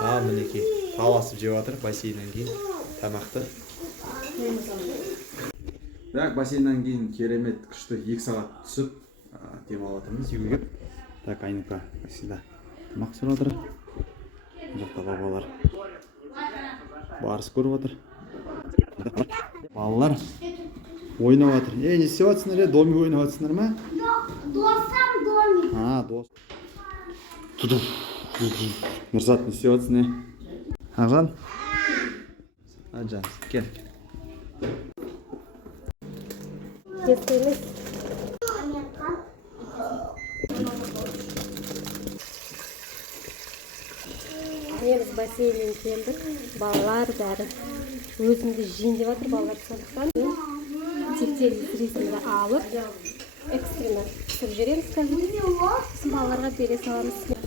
Мінекей таласып жеп жатыр бассейннен кейін тамақты. Так, бассейннен кейін керемет күшті 2 сағат түсіп демалып жатырмыз үйге келіп. Так, Айнука сюда тамақ пісіріп жатыр. Бұл жақта бабалар барыс көріп жатыр. Балалар ойнап жатыр. Не істеп жатсыңдар? Домик ойнап жатсыңдар ма? Досам домик. Дос. Нұрзат, не істеп жатсың? Ақжан? Ақжан, кел. Біз бассейннен келдік. Балалар бәрі өзімді жейін деп жатыр. Балалар сондықтан тектегі сіресімді алып экстренно түсіп жүреміз қазір. Балаларға бере саламыз.